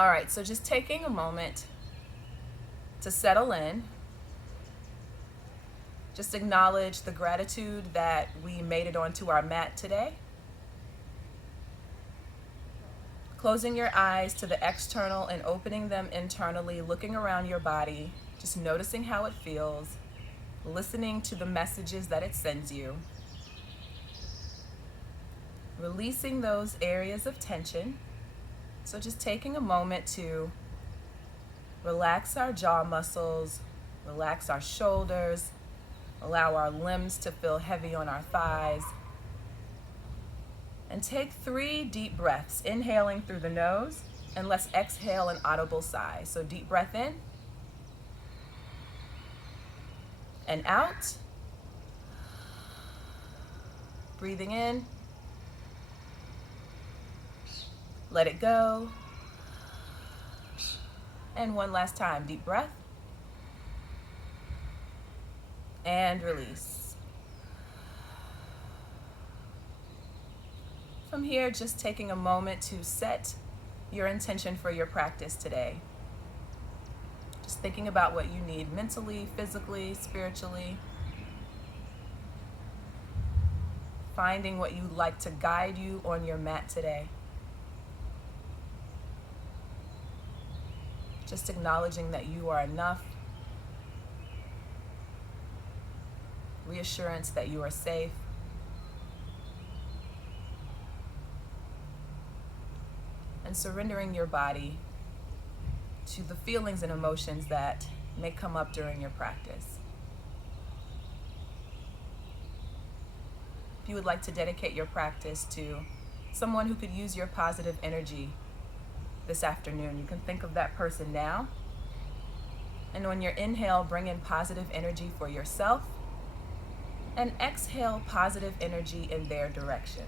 All right, so just taking a moment to settle in. Just acknowledge the gratitude that we made it onto our mat today. Closing your eyes to the external and opening them internally, looking around your body, just noticing how it feels, listening to the messages that it sends you. Releasing those areas of tension. So just taking a moment to relax our jaw muscles, relax our shoulders, allow our limbs to feel heavy on our thighs. And take 3 deep breaths, inhaling through the nose, and let's exhale an audible sigh. So deep breath in and out. Breathing in. Let it go. And one last time, deep breath. And release. From here, just taking a moment to set your intention for your practice today. Just thinking about what you need mentally, physically, spiritually. Finding what you'd like to guide you on your mat today. Just acknowledging that you are enough. Reassurance that you are safe. And surrendering your body to the feelings and emotions that may come up during your practice. If you would like to dedicate your practice to someone who could use your positive energy this afternoon, you can think of that person now. And on your inhale, bring in positive energy for yourself, and exhale positive energy in their direction.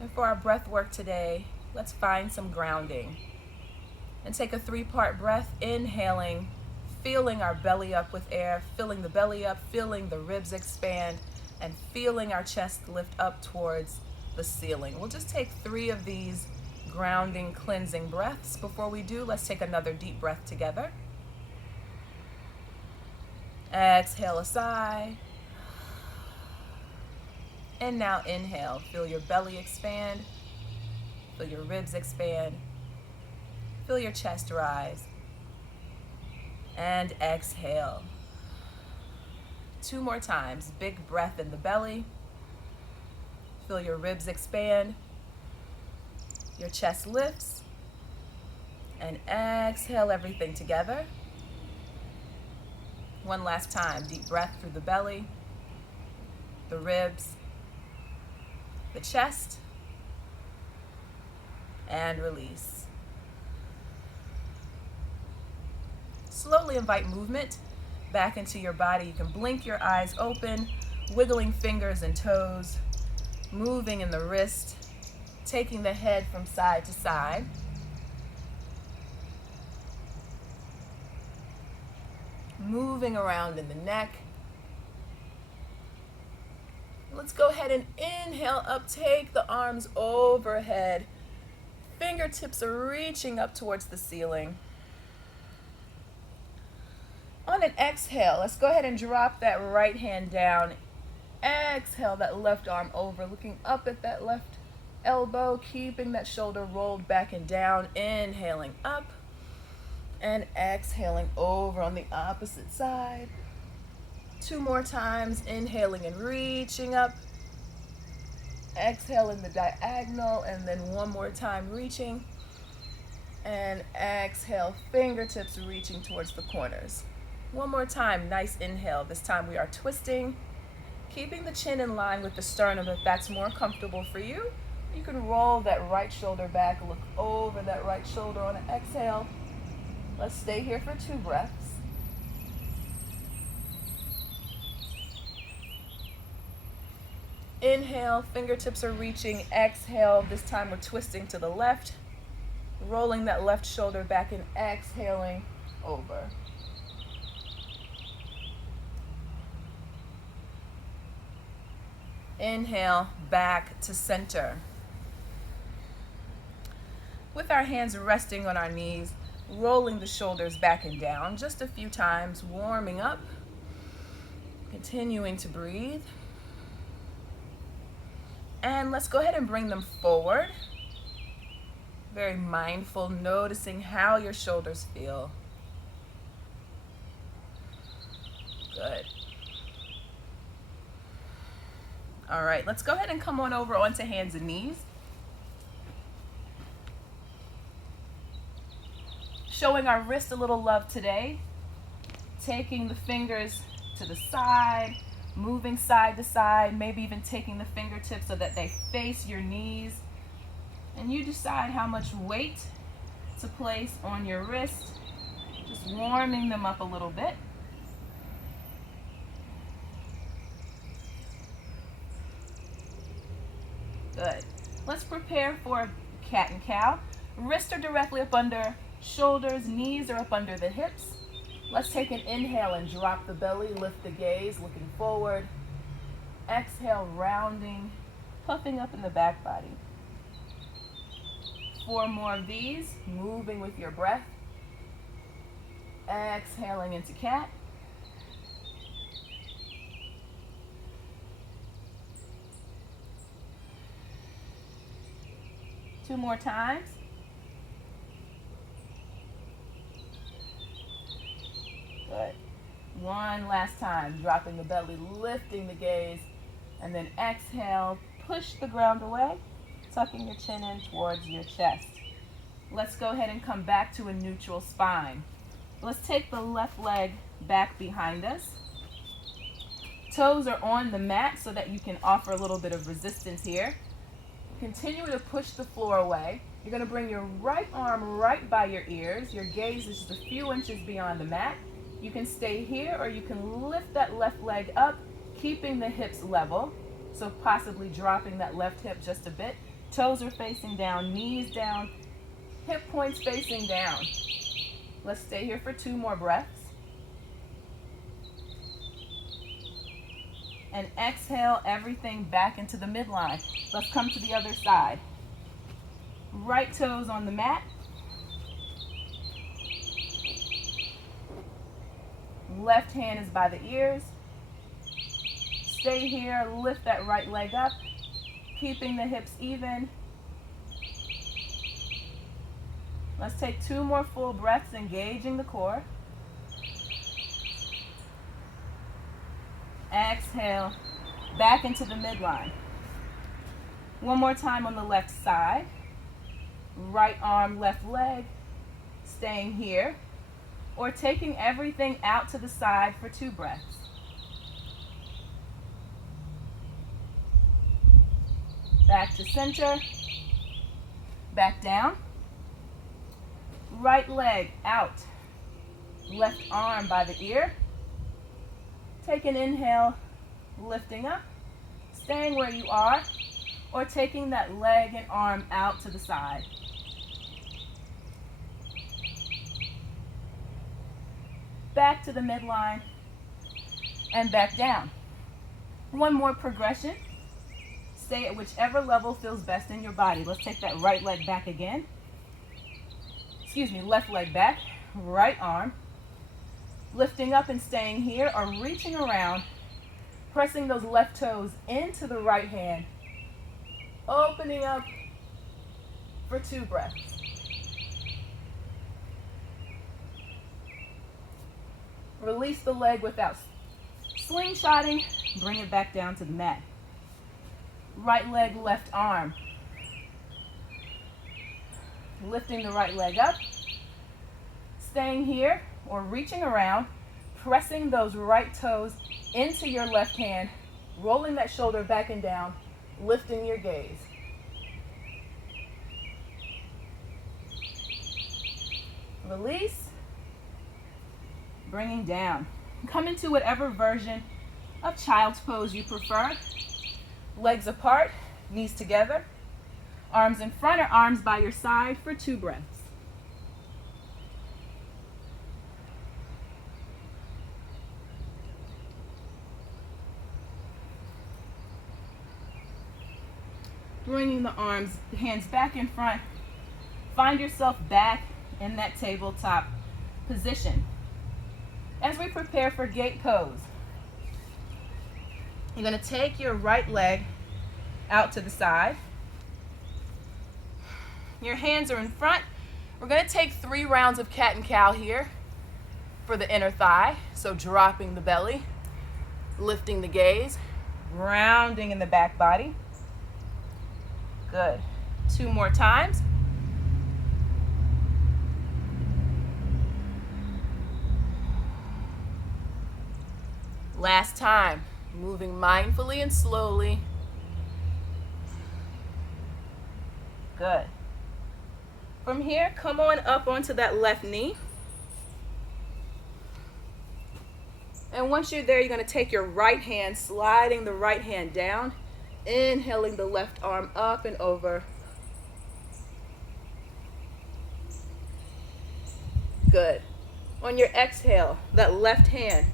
And for our breath work today, let's find some grounding. And take a 3-part breath, inhaling, feeling our belly up with air, filling the belly up, feeling the ribs expand, and feeling our chest lift up towards the ceiling. We'll just take 3 of these grounding, cleansing breaths. Before we do, let's take another deep breath together. Exhale a sigh. And now inhale, feel your belly expand, feel your ribs expand, feel your chest rise. And exhale. 2 more times, big breath in the belly, feel your ribs expand, your chest lifts, and exhale everything together. One last time, deep breath through the belly, the ribs, the chest, and release. Slowly invite movement back into your body. You can blink your eyes open, wiggling fingers and toes, moving in the wrist, taking the head from side to side. Moving around in the neck. Let's go ahead and inhale up, take the arms overhead. Fingertips are reaching up towards the ceiling. On an exhale, let's go ahead and drop that right hand down. Exhale that left arm over, looking up at that left elbow, keeping that shoulder rolled back and down. Inhaling up and exhaling over on the opposite side. 2 more times, inhaling and reaching up. Exhaling the diagonal, and then 1 more time reaching. And exhale, fingertips reaching towards the corners. 1 more time, nice inhale. This time we are twisting, keeping the chin in line with the sternum. If that's more comfortable for you, you can roll that right shoulder back, look over that right shoulder on an exhale. Let's stay here for 2 breaths. Inhale, fingertips are reaching. Exhale, this time we're twisting to the left, rolling that left shoulder back and exhaling over. Inhale, back to center. With our hands resting on our knees, rolling the shoulders back and down just a few times, warming up, continuing to breathe. And let's go ahead and bring them forward. Very mindful, noticing how your shoulders feel. Good. All right, let's go ahead and come on over onto hands and knees. Showing our wrist a little love today. Taking the fingers to the side, moving side to side, maybe even taking the fingertips so that they face your knees. And you decide how much weight to place on your wrist, just warming them up a little bit. Good. Let's prepare for cat and cow. Wrists are directly up under shoulders, knees are up under the hips. Let's take an inhale and drop the belly, lift the gaze, looking forward. Exhale, rounding, puffing up in the back body. 4 more of these, moving with your breath. Exhaling into cat. Two more times. Good. One last time, dropping the belly, lifting the gaze, and then exhale, push the ground away, tucking your chin in towards your chest. Let's go ahead and come back to a neutral spine. Let's take the left leg back behind us. Toes are on the mat so that you can offer a little bit of resistance here. Continue to push the floor away. You're going to bring your right arm right by your ears. Your gaze is just a few inches beyond the mat. You can stay here or you can lift that left leg up, keeping the hips level. So possibly dropping that left hip just a bit. Toes are facing down, knees down, hip points facing down. Let's stay here for 2 more breaths. And exhale everything back into the midline. Let's come to the other side. Right toes on the mat. Left hand is by the ears. Stay here, lift that right leg up, keeping the hips even. Let's take 2 more full breaths, engaging the core. Exhale, back into the midline. One more time on the left side. Right arm, left leg, staying here, or taking everything out to the side for 2 breaths. Back to center, back down. Right leg out, left arm by the ear. Take an inhale, lifting up, staying where you are, or taking that leg and arm out to the side. Back to the midline, and back down. One more progression. Stay at whichever level feels best in your body. Let's take that right leg back again. Left leg back, right arm. Lifting up and staying here, or reaching around, pressing those left toes into the right hand. Opening up for 2 breaths. Release the leg without slingshotting. Bring it back down to the mat. Right leg, left arm. Lifting the right leg up. Staying here or reaching around, pressing those right toes into your left hand, rolling that shoulder back and down, lifting your gaze. Release. Bringing down. Come into whatever version of child's pose you prefer. Legs apart, knees together. Arms in front or arms by your side for 2 breaths. bringing the hands back in front. Find yourself back in that tabletop position. As we prepare for gate pose, you're going to take your right leg out to the side. Your hands are in front. We're going to take 3 rounds of cat and cow here for the inner thigh. So dropping the belly, lifting the gaze, rounding in the back body. Good. 2 more times. Last time, moving mindfully and slowly. Good. From here, come on up onto that left knee. And once you're there, you're going to take your right hand, sliding the right hand down, inhaling the left arm up and over. Good. On your exhale, that left hand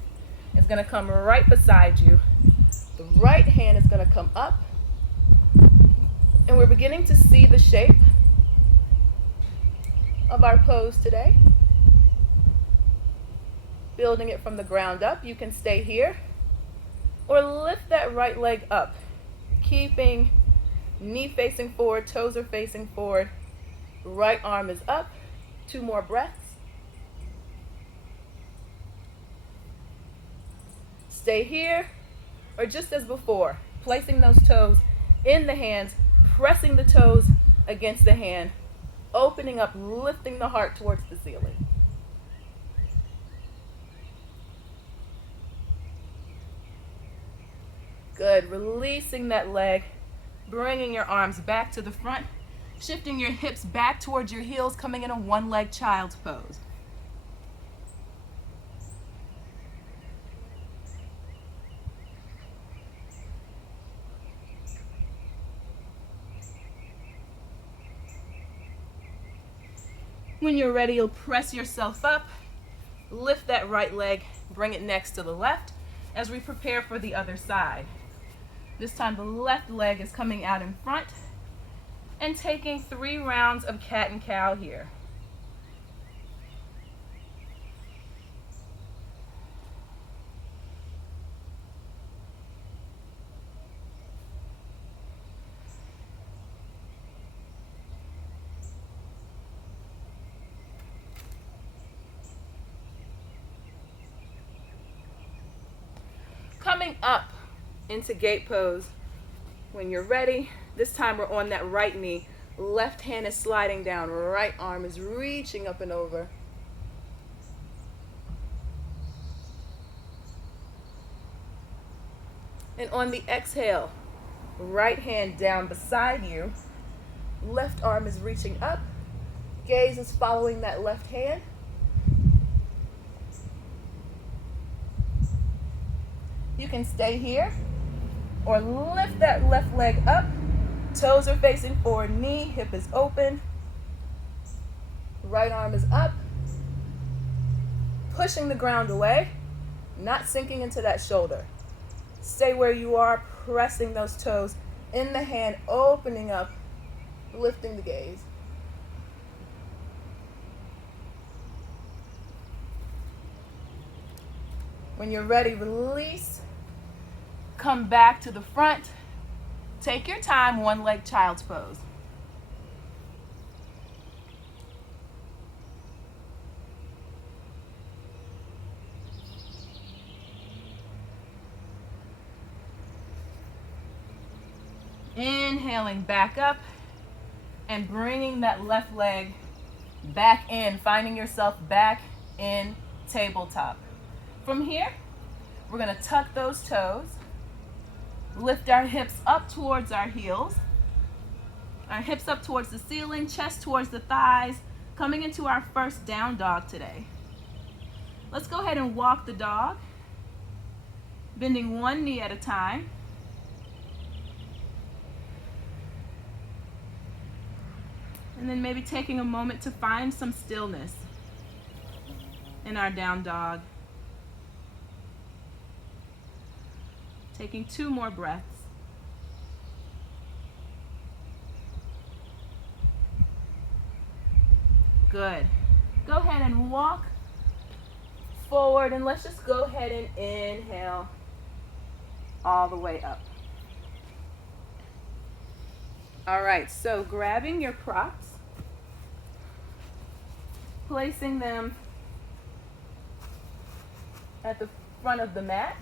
is going to come right beside you. The right hand is going to come up. And we're beginning to see the shape of our pose today. Building it from the ground up. You can stay here or lift that right leg up, keeping knee facing forward, toes are facing forward, right arm is up. 2 more breaths. Stay here, or just as before, placing those toes in the hands, pressing the toes against the hand, opening up, lifting the heart towards the ceiling. Good. Releasing that leg, bringing your arms back to the front, shifting your hips back towards your heels, coming in a 1-leg child's pose. When you're ready, you'll press yourself up, lift that right leg, bring it next to the left as we prepare for the other side. This time the left leg is coming out in front and taking 3 rounds of cat and cow here. Coming up into gate pose. When you're ready, this time we're on that right knee. Left hand is sliding down, right arm is reaching up and over. And on the exhale, right hand down beside you, left arm is reaching up, gaze is following that left hand. You can stay here or lift that left leg up. Toes are facing forward, knee, hip is open. Right arm is up. Pushing the ground away, not sinking into that shoulder. Stay where you are, pressing those toes in the hand, opening up, lifting the gaze. When you're ready, release. Come back to the front. Take your time, 1-leg child's pose. Inhaling back up and bringing that left leg back in, finding yourself back in tabletop. From here, we're going to tuck those toes, lift our hips up towards our heels, our hips up towards the ceiling, chest towards the thighs, coming into our first down dog today. Let's go ahead and walk the dog, bending one knee at a time. And then maybe taking a moment to find some stillness in our down dog. Taking 2 more breaths. Good. Go ahead and walk forward, and let's just go ahead and inhale all the way up. All right, so grabbing your props, placing them at the front of the mat.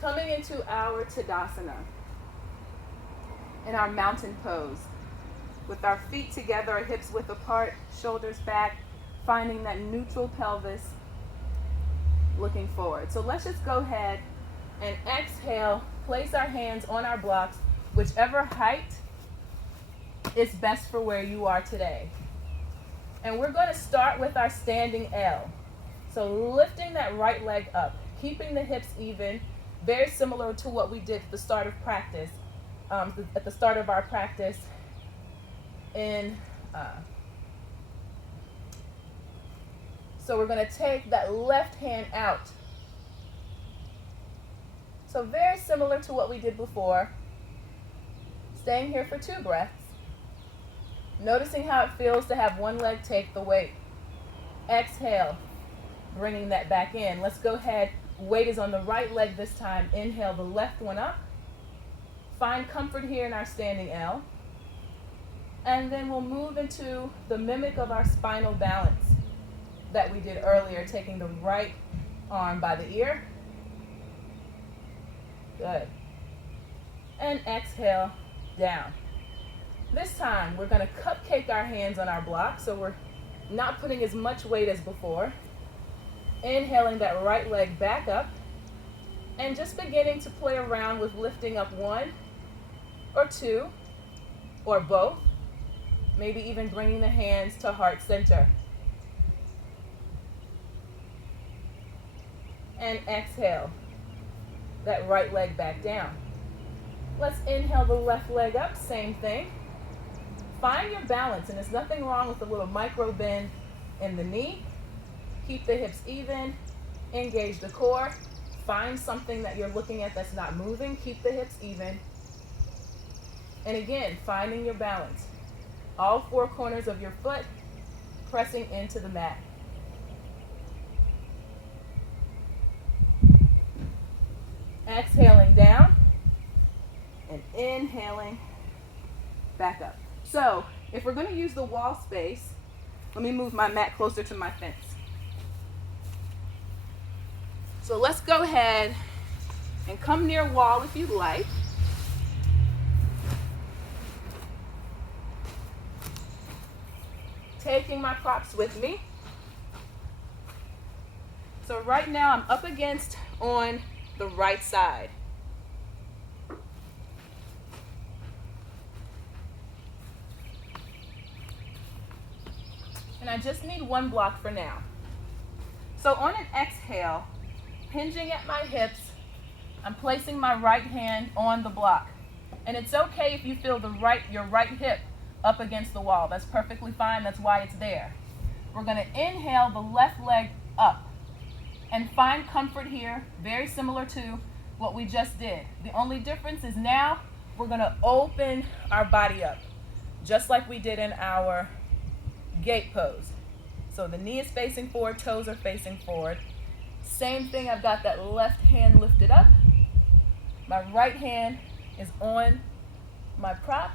Coming into our Tadasana, in our mountain pose, with our feet together, our hips width apart, shoulders back, finding that neutral pelvis, looking forward. So let's just go ahead and exhale, place our hands on our blocks, whichever height is best for where you are today. And we're going to start with our standing L. So lifting that right leg up, keeping the hips even, very similar to what we did at the start of practice, at the start of our practice so we're going to take that left hand out. So very similar to what we did before. Staying here for 2 breaths. Noticing how it feels to have one leg take the weight. Exhale, bringing that back in. Let's go ahead. Weight is on the right leg this time. Inhale the left one up. Find comfort here in our standing L. And then we'll move into the mimic of our spinal balance that we did earlier, taking the right arm by the ear. Good. And exhale, down. This time, we're going to cupcake our hands on our block, so we're not putting as much weight as before. Inhaling that right leg back up, and just beginning to play around with lifting up 1 or 2, or both. Maybe even bringing the hands to heart center. And exhale that right leg back down. Let's inhale the left leg up, same thing. Find your balance, and there's nothing wrong with a little micro bend in the knee. Keep the hips even, engage the core. Find something that you're looking at that's not moving. Keep the hips even. And again, finding your balance. All 4 corners of your foot pressing into the mat. Exhaling down and inhaling back up. So if we're going to use the wall space, let me move my mat closer to my fence. So let's go ahead and come near wall if you'd like. Taking my props with me. So right now I'm up against on the right side. And I just need 1 block for now. So on an exhale, hinging at my hips, I'm placing my right hand on the block. And it's okay if you feel your right hip up against the wall. That's perfectly fine. That's why it's there. We're going to inhale the left leg up and find comfort here, very similar to what we just did. The only difference is now we're going to open our body up, just like we did in our gate pose. So the knee is facing forward, toes are facing forward. Same thing, I've got that left hand lifted up. My right hand is on my prop.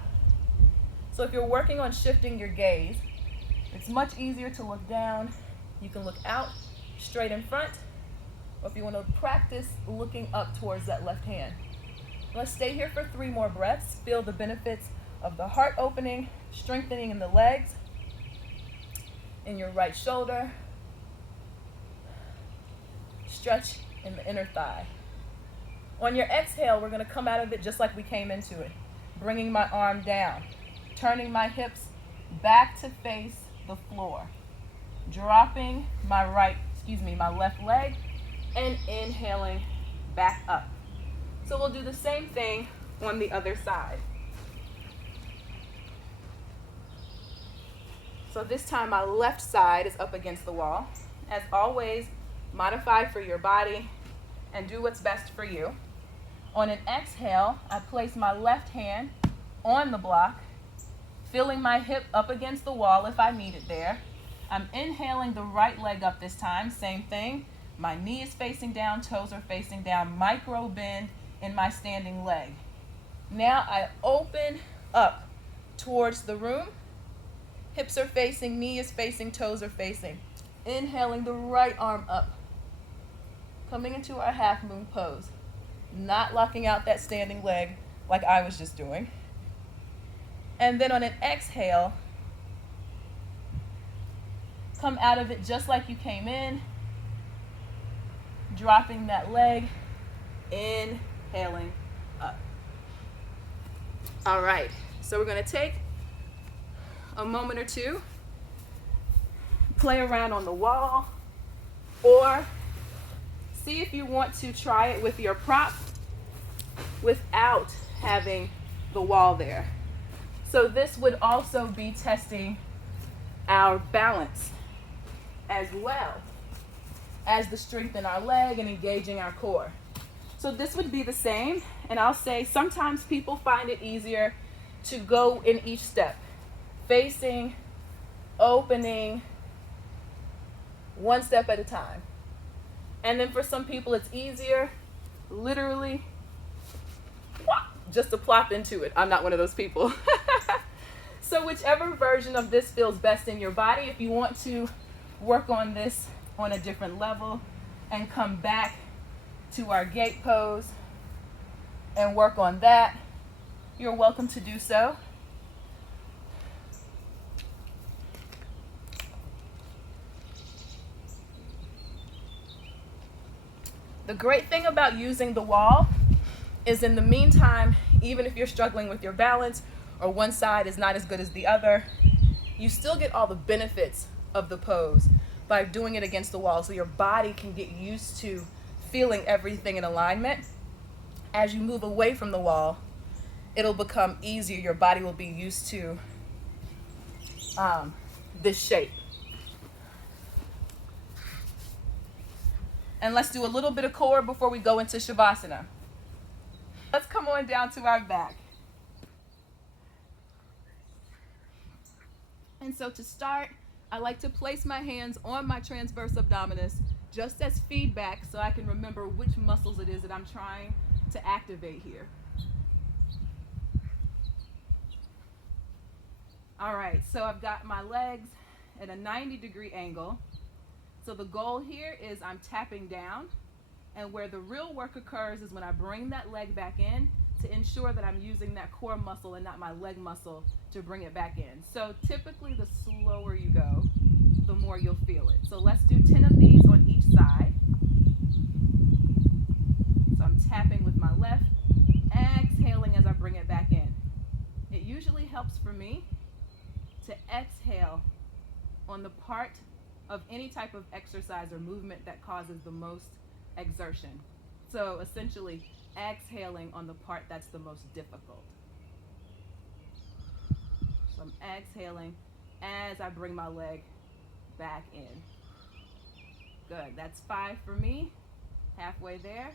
So if you're working on shifting your gaze, it's much easier to look down. You can look out, straight in front, or if you want to practice looking up towards that left hand. Let's stay here for 3 more breaths. Feel the benefits of the heart opening, strengthening in the legs, in your right shoulder, stretch in the inner thigh. On your exhale, we're going to come out of it just like we came into it, bringing my arm down, turning my hips back to face the floor, dropping my left leg, and inhaling back up. So we'll do the same thing on the other side. So this time my left side is up against the wall. As always, modify for your body and do what's best for you. On an exhale, I place my left hand on the block, feeling my hip up against the wall if I need it there. I'm inhaling the right leg up this time, same thing. My knee is facing down, toes are facing down, micro bend in my standing leg. Now I open up towards the room. Hips are facing, knee is facing, toes are facing. Inhaling the right arm up. Coming into our half moon pose. Not locking out that standing leg like I was just doing. And then on an exhale, come out of it just like you came in. Dropping that leg, inhaling up. All right, so we're gonna take a moment or two, play around on the wall, or see if you want to try it with your prop without having the wall there. So this would also be testing our balance as well as the strength in our leg and engaging our core. So this would be the same, and I'll say sometimes people find it easier to go in each step. Facing, opening, one step at a time. And then for some people it's easier, literally, just to plop into it. I'm not one of those people. So whichever version of this feels best in your body, if you want to work on this on a different level and come back to our gate pose and work on that, you're welcome to do so. The great thing about using the wall is in the meantime, even if you're struggling with your balance or one side is not as good as the other, you still get all the benefits of the pose by doing it against the wall, so your body can get used to feeling everything in alignment. As you move away from the wall, it'll become easier. Your body will be used to this shape. And let's do a little bit of core before we go into Shavasana. Let's come on down to our back. And so to start, I like to place my hands on my transverse abdominis just as feedback so I can remember which muscles it is that I'm trying to activate here. All right, so I've got my legs at a 90-degree angle. So the goal here is I'm tapping down, and where the real work occurs is when I bring that leg back in to ensure that I'm using that core muscle and not my leg muscle to bring it back in. So typically the slower you go, the more you'll feel it. So let's do 10 of these on each side. So I'm tapping with my left, exhaling as I bring it back in. It usually helps for me to exhale on the part of any type of exercise or movement that causes the most exertion. So essentially exhaling on the part that's the most difficult. So I'm exhaling as I bring my leg back in. Good, that's 5 for me, halfway there.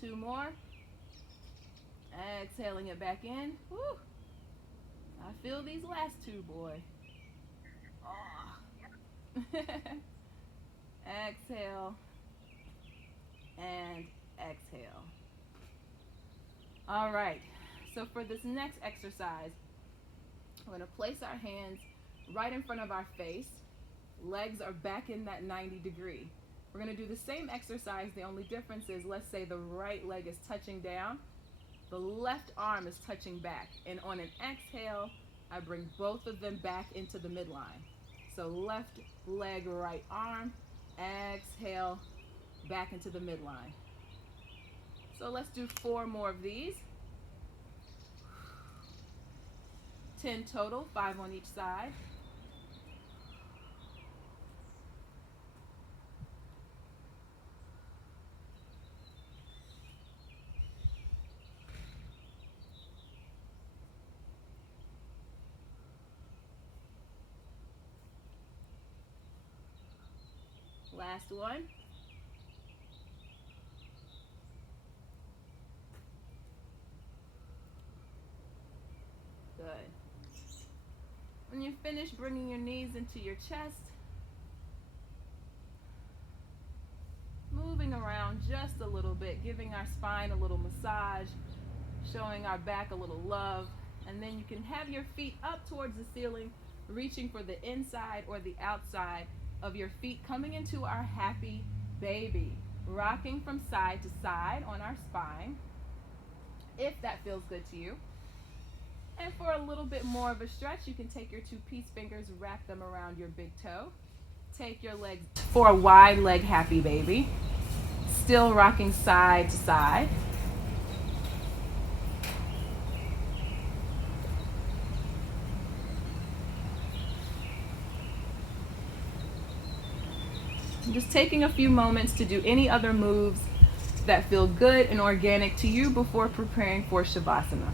Two more. Exhaling it back in. Woo. I feel these last two, boy. Oh. Exhale and exhale. All right. So for this next exercise, we're going to place our hands right in front of our face. Legs are back in that 90 degree. We're going to do the same exercise. The only difference is, let's say the right leg is touching down. The left arm is touching back. And on an exhale, I bring both of them back into the midline. So left leg, right arm, exhale, back into the midline. So let's do 4 more of these. 10 total, 5 on each side. Last one. Good. When you finish bringing your knees into your chest, moving around just a little bit, giving our spine a little massage, showing our back a little love, and then you can have your feet up towards the ceiling, reaching for the inside or the outside of your feet, coming into our happy baby, rocking from side to side on our spine, if that feels good to you. And for a little bit more of a stretch, you can take your two peace fingers, wrap them around your big toe. Take your legs for a wide leg happy baby. Still rocking side to side. I'm just taking a few moments to do any other moves that feel good and organic to you before preparing for Shavasana.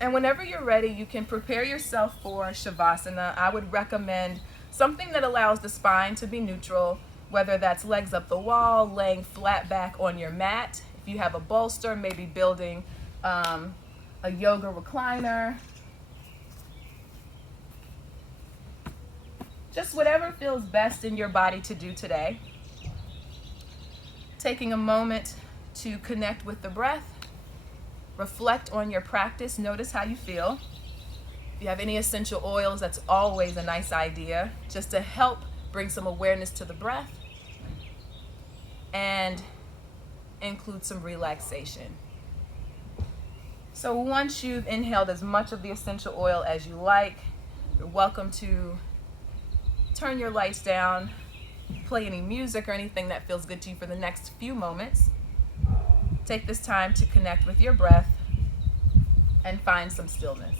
And whenever you're ready, you can prepare yourself for Shavasana. I would recommend something that allows the spine to be neutral, whether that's legs up the wall, laying flat back on your mat. If you have a bolster, maybe building a yoga recliner. Just whatever feels best in your body to do today. Taking a moment to connect with the breath. Reflect on your practice. Notice how you feel. If you have any essential oils, that's always a nice idea, just to help bring some awareness to the breath and include some relaxation. So once you've inhaled as much of the essential oil as you like, you're welcome to turn your lights down, play any music or anything that feels good to you for the next few moments. Take this time to connect with your breath and find some stillness.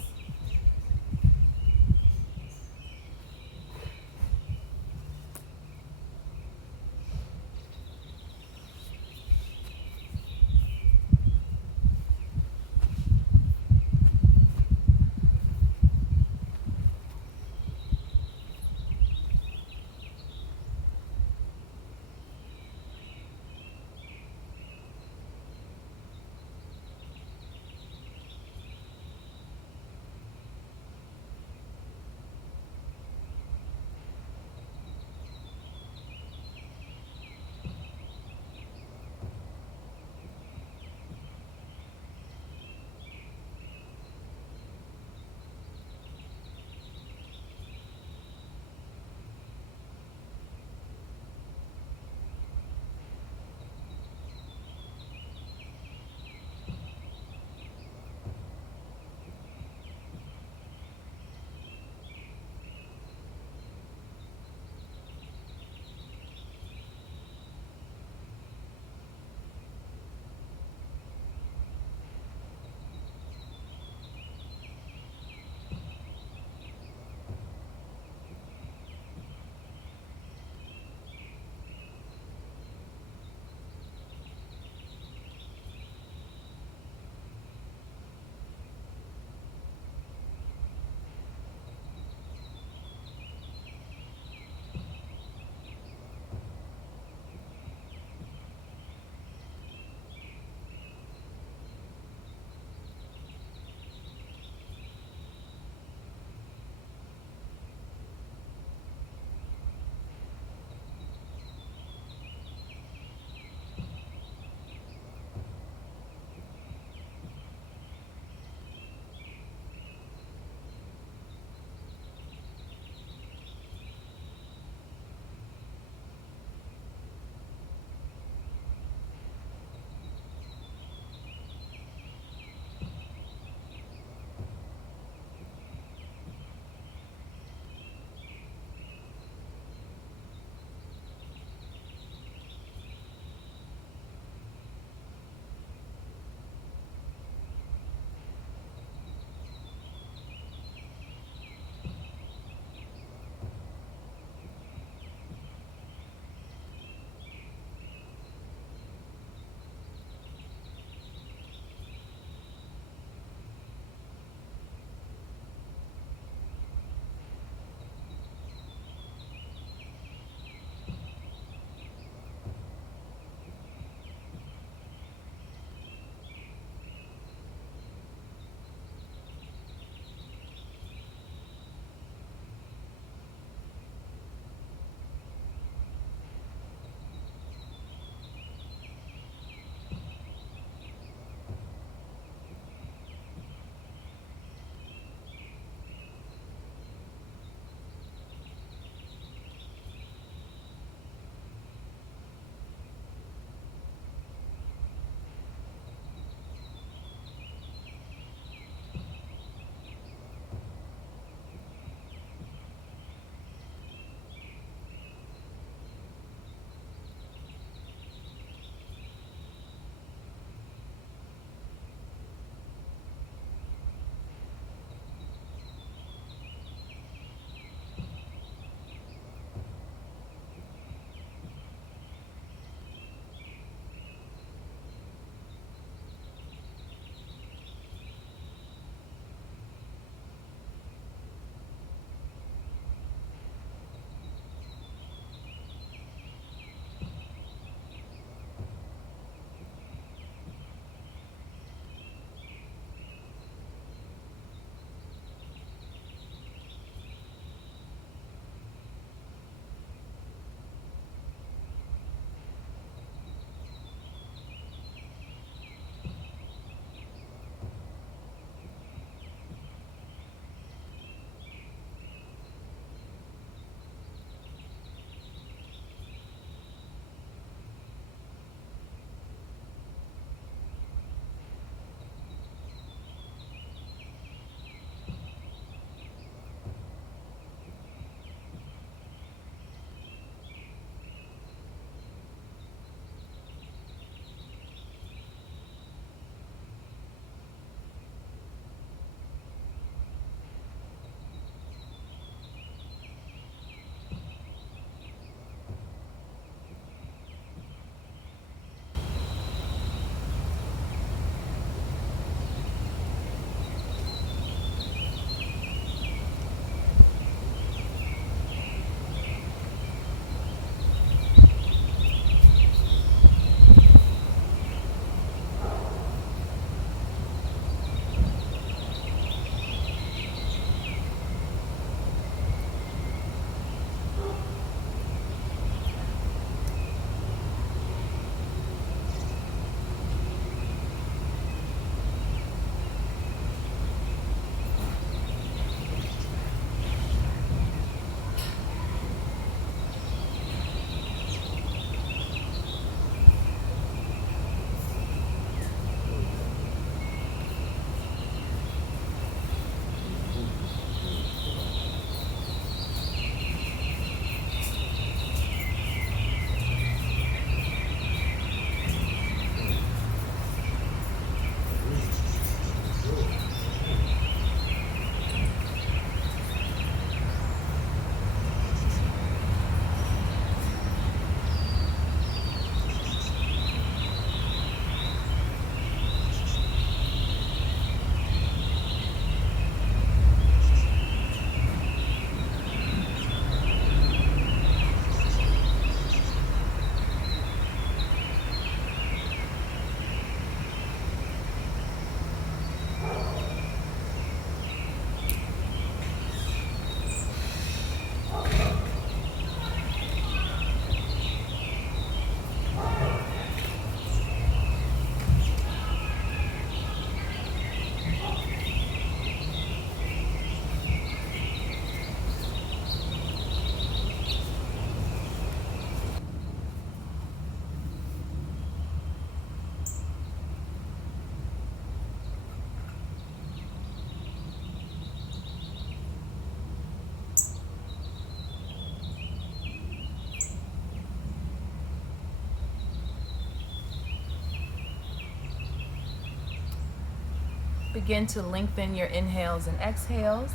Begin to lengthen your inhales and exhales.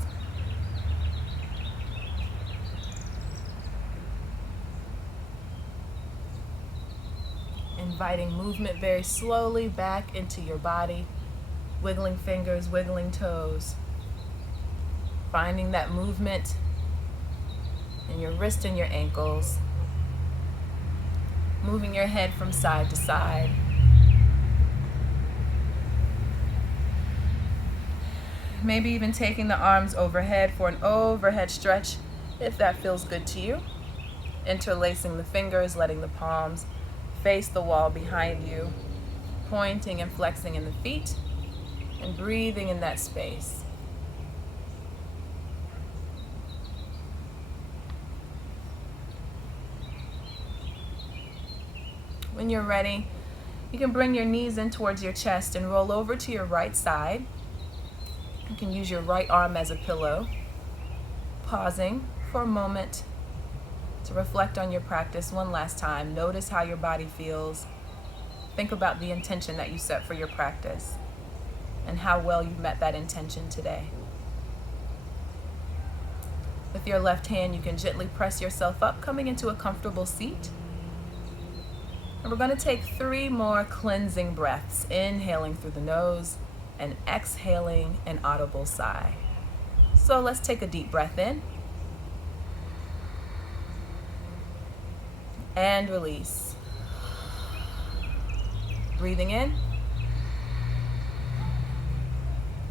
Inviting movement very slowly back into your body, wiggling fingers, wiggling toes. Finding that movement in your wrist and your ankles. Moving your head from side to side. Maybe even taking the arms overhead for an overhead stretch if that feels good to you. Interlacing the fingers, letting the palms face the wall behind you, pointing and flexing in the feet, and breathing in that space. When you're ready, you can bring your knees in towards your chest and roll over to your right side. You can use your right arm as a pillow, pausing for a moment to reflect on your practice one last time. Notice how your body feels. Think about the intention that you set for your practice and how well you met that intention today. With your left hand, you can gently press yourself up, coming into a comfortable seat. And we're going to take 3 more cleansing breaths, inhaling through the nose and exhaling an audible sigh. So let's take a deep breath in. And release. Breathing in.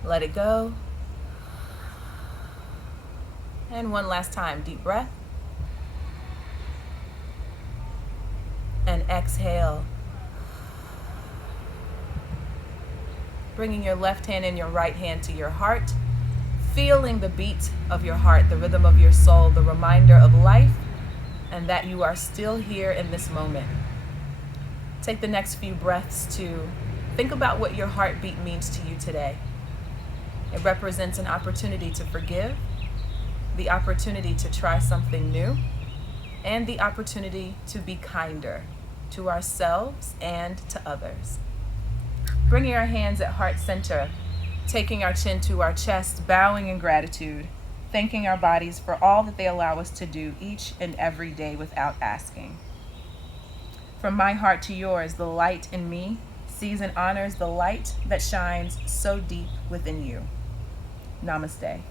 Let it go. And one last time, deep breath. And exhale. Bringing your left hand and your right hand to your heart. Feeling the beat of your heart, the rhythm of your soul, the reminder of life, and that you are still here in this moment. Take the next few breaths to think about what your heartbeat means to you today. It represents an opportunity to forgive, the opportunity to try something new, and the opportunity to be kinder to ourselves and to others. Bringing our hands at heart center, taking our chin to our chest, bowing in gratitude, thanking our bodies for all that they allow us to do each and every day without asking. From my heart to yours, the light in me sees and honors the light that shines so deep within you. Namaste.